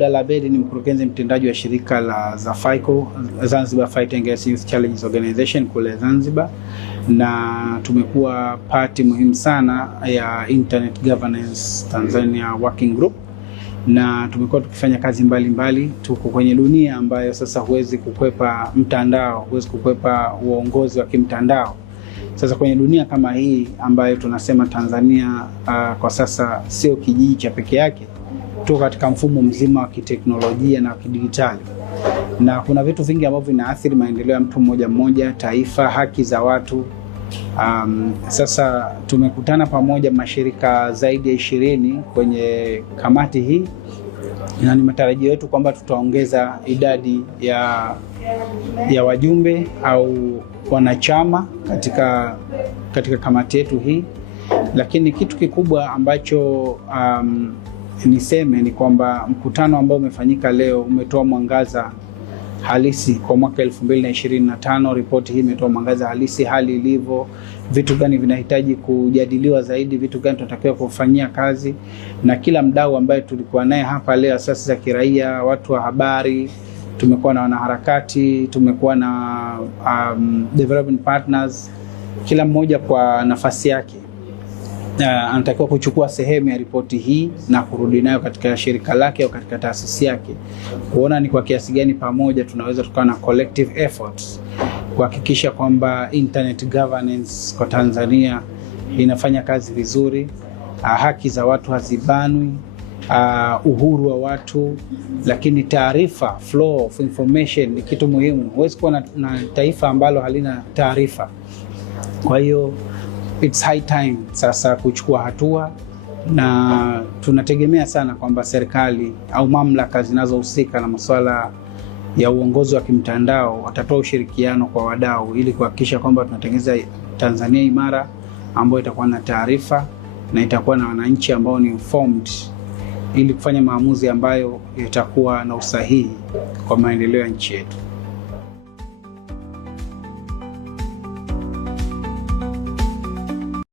Abdalla Abedi ni mkurugenzi mtendaji wa shirika la ZAFYCO, Zanzibar Fighting Against Youth Challenges Organization kule Zanzibar, na tumekuwa party muhimu sana ya Internet Governance Tanzania Working Group, na tumekuwa tukifanya kazi mbalimbali. Tuko kwenye dunia ambayo sasa huwezi kukwepa mtandao, huwezi kukwepa uongozi wa kimtandao. Sasa kwenye dunia kama hii ambayo tunasema Tanzania kwa sasa sio kijiji cha peke yake, tuko katika mfumo mzima wa kiteknolojia na kidijitali, na kuna vitu vingi ambavyo vinaathiri maendeleo ya mtu mmoja mmoja, taifa, haki za watu. Sasa tumekutana pamoja mashirika zaidi ya 20 kwenye kamati hii, na ni matarajio yetu kwamba tutaongeza idadi ya wajumbe au wanachama katika kamati yetu hii. Lakini kitu kikubwa ambacho niseme ni kwamba mkutano ambao umefanyika leo umetoa mwangaza halisi kwa mwaka 2025. Ripoti hii imetoa mwangaza halisi, hali ilivyo, vitu gani vinahitaji kujadiliwa zaidi, vitu gani tunatakiwa kufanyia kazi, na kila mdau ambaye tulikuwa naye hapa leo, asasi za kiraia, watu wa habari, tumekuwa na wanaharakati, tumekuwa na development partners, kila mmoja kwa nafasi yake anatakiwa kuchukua sehemu ya ripoti hii na kurudi nayo katika shirika lake au katika taasisi yake, kuona ni kwa kiasi gani pamoja tunaweza tukawa na collective efforts kuhakikisha kwamba internet governance kwa Tanzania inafanya kazi vizuri, haki za watu hazibanwi, uhuru wa watu, lakini taarifa, flow of information ni kitu muhimu. Huwezi kuwa na taifa ambalo halina taarifa. Kwa hiyo it's high time sasa kuchukua hatua, na tunategemea sana kwamba serikali au mamlaka zinazohusika na masuala ya uongozi wa kimtandao watatoa ushirikiano kwa wadau ili kuhakikisha kwamba tunatengeneza Tanzania imara ambayo itakuwa na taarifa na itakuwa na wananchi ambao ni informed, ili kufanya maamuzi ambayo yatakuwa na usahihi kwa maendeleo ya nchi yetu.